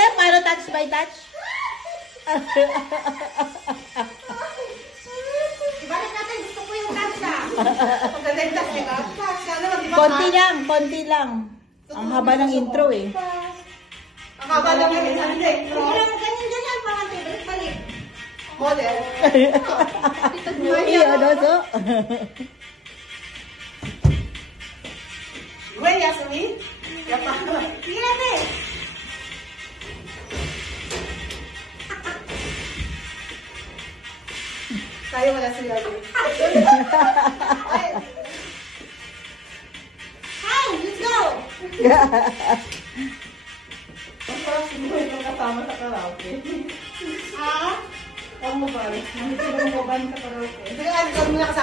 ate, paano touch by touch? Ibalik natin, gusto ko yung dansa. Pagdating tas, di ba? Konti lang. Ang haba ng intro eh. Ang haba lang yung intro. Ganyan, parang balik. Model. Iyo, doso. Uy, Yasmin. Sige natin. Tayo wala sila. Hi, let's go! Ang parang sinuhin yung kasama sa karaoke. Ha? Ang mo ba? Ang mo ba sa karaoke? Sige, alis ka muna kasama.